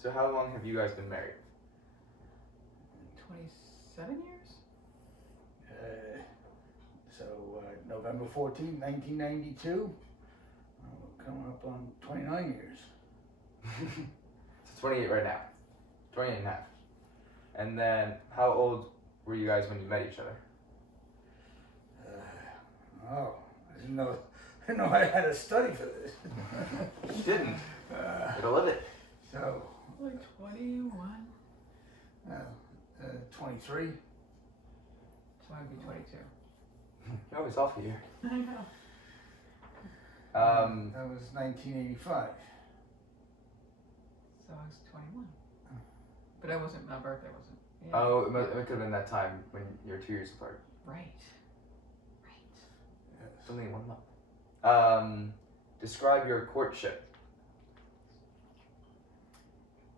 So how long have you guys been married? 27 years? So November 14, 1992, coming up on 29 years. So 28 right now. 28 and a half. And then how old were you guys when you met each other? I didn't know I had to study for this. You didn't. Gotta live it. So, Like 21. 23. So I'd be 22. You're always off a year. I know. That was 1985. So I was 21. But my birthday wasn't. Yeah. Oh, it could have been that time when you're 2 years apart. Right. It's only 1 month. Describe your courtship.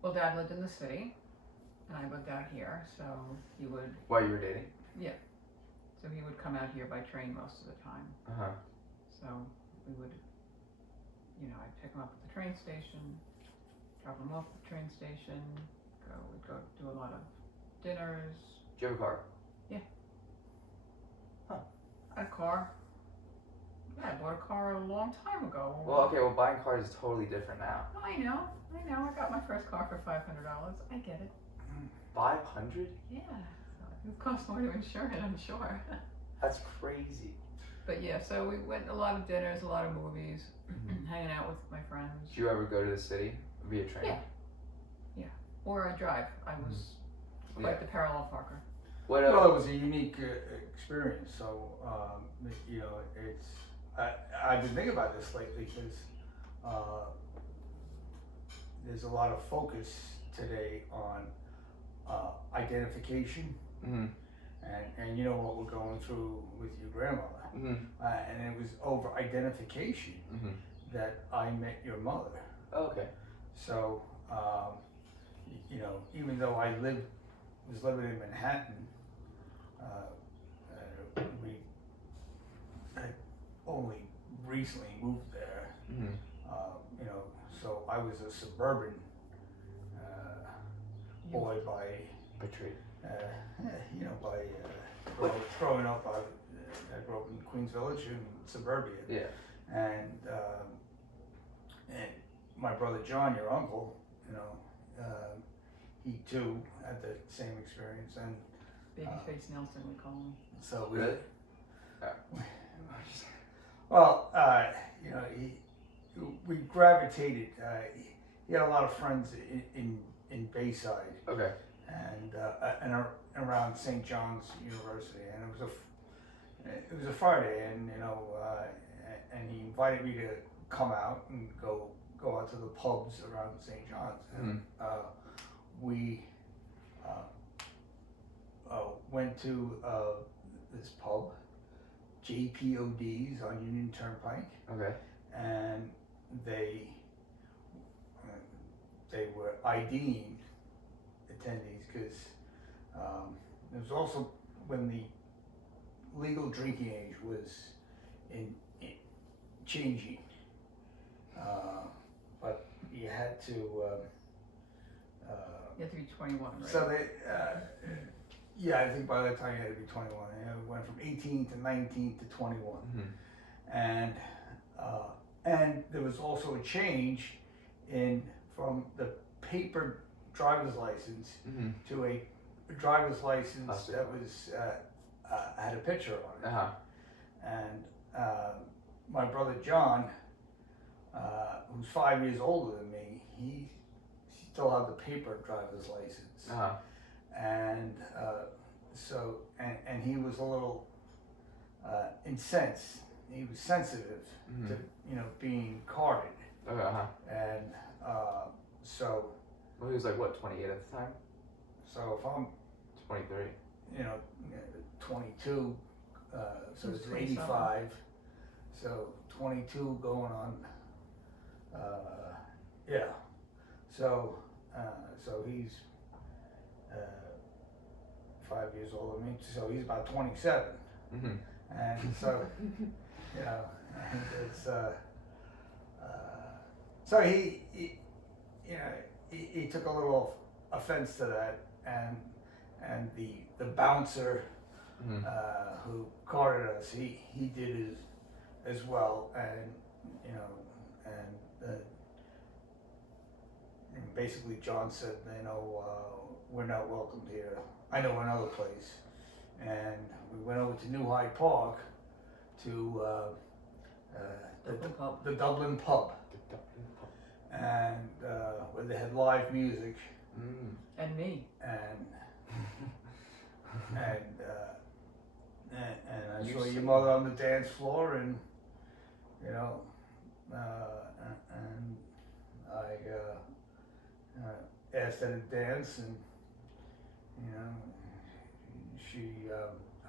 Well, Dad lived in the city, and I lived out here, so he would. While you were dating. So he would come out here by train most of the time. So we would, I'd pick him up at the train station, drop him off at the train station, we'd go do a lot of dinners. Do you have a car? I had a car. Yeah, I bought a car a long time ago. Well, okay. Well, buying cars is totally different now. I know. I got my first car for $500. I get it. 500? Yeah. It costs more to insure it, I'm sure. That's crazy. But yeah, so we went to a lot of dinners, a lot of movies, hanging out with my friends. Did you ever go to the city via train? Yeah. Or I drive. I was quite the parallel parker. What Well, it was a unique experience. So, it's. I've been thinking about this lately because there's a lot of focus today on identification, and you know what we're going through with your grandmother, and it was over identification that I met your mother. Oh, okay. So, even though I was living in Manhattan, we had only recently moved there. So I was a suburban boy by Patriot. growing up. I grew up in Queens Village in suburbia. Yeah. And my brother John, your uncle, he too had the same experience, and Babyface Nelson, we call him. so Really? we gravitated. He had a lot of friends in Bayside, Okay. and around St. John's University, and it was a Friday, and and he invited me to come out and go out to the pubs around St. John's, and we went to this pub, JPOD's on Union Turnpike, Okay. and they were IDing attendees because it was also when the legal drinking age was in changing, but you had to. You have to be 21, right? So I think by that time you had to be 21. It went from 18 to 19 to 21, and there was also a change from the paper driver's license to a driver's license that was had a picture on it. And my brother John, who's 5 years older than me, he still had the paper driver's license. And and he was a little incensed. He was sensitive to being carded. And so. Well, he was like what, 28 at the time? So if I'm 23. 22, so He was it's 27. 85. So 22 going on. Yeah. So he's 5 years older than me. So he's about 27. And so and it's so he he took a little offense to that, and the bouncer Mm-hmm. who carded us, he did as well, and you know, and basically John said, you know, we're not welcome here. I know another place, and we went over to New Hyde Park to Dublin pub. the Dublin pub, and where they had live music, And me. and I You saw your see. mother on the dance floor, and you know, and I asked her to dance, and you know, she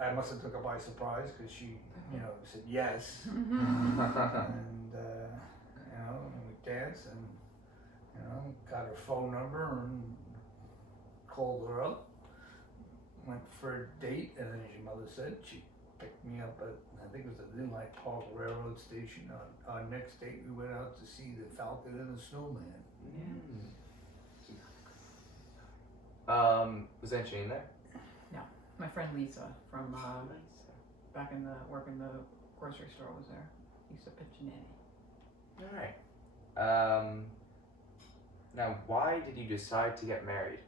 I must have took her by surprise because she, you know, said yes, and you know, and we danced, and you know, got her phone number and called her up. Went for a date, and then, as your mother said, she picked me up at, I think it was the New Hyde Park Railroad Station. On our next date, we went out to see the Falcon and the Snowman. Was Aunt Jane there? My friend Lisa from back in the work in the grocery store was there. Used to pitch a nanny. Alright. Now, why did you decide to get married?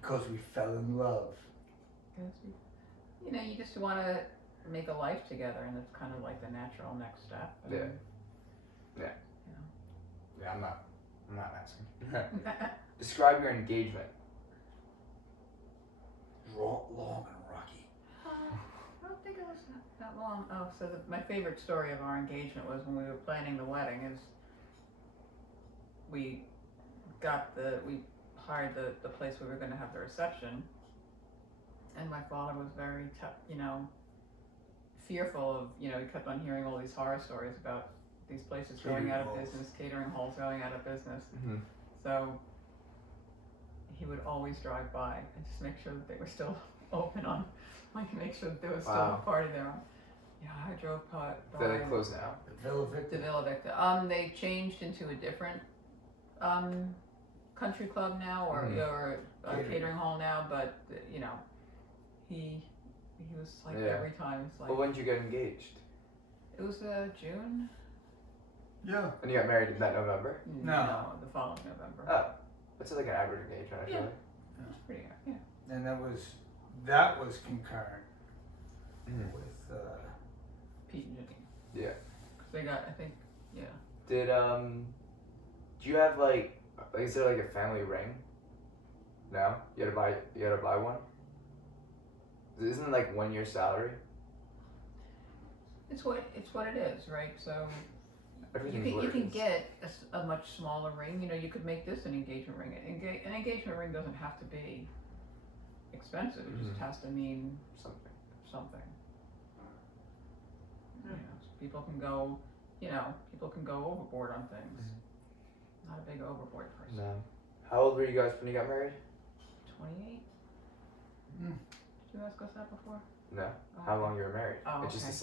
Because we fell in love. You know, you just want to make a life together, and it's kind of like the natural next step. And, Yeah. You Yeah, I'm not asking. know. Describe your engagement. Long and rocky. I don't think it was that long. Oh, so my favorite story of our engagement was when we were planning the wedding. Is we hired the place we were going to have the reception, and my father was very fearful of, you know, he kept on hearing all these horror stories about these places going out of business, catering halls going out of business. Mm-hmm. So he would always drive by and just make sure that they were still open on, like make sure that there was still a party there on. Yeah, I drove by. Did they close now? The Villa Victor. The Villa Victor. They changed into a different country club now, or catering hall now. But you know, he was like every time it's like. Well, when did you get engaged? It was June. Yeah. And you got married in that November? No, the following November. Oh, that's like an average engagement, I feel Yeah. like. It's pretty good. Yeah. And that was concurrent with Pete and Jenny. Yeah. 'Cause they got, I think, yeah. Did do you have like is there like a family ring? No? You had to buy one? Isn't it like 1 year salary? It's what it is, right? So Everything's you what it can is. get a much smaller ring. You know, you could make this an engagement ring. An engagement ring doesn't have to be expensive. It just has to mean something. You know, so people can go overboard on things. Not a big overboard person. No. How old were you guys when you got married? 28? Mm. Did you ask us that before? No. Oh, How long you were married? Oh, It's just okay. the same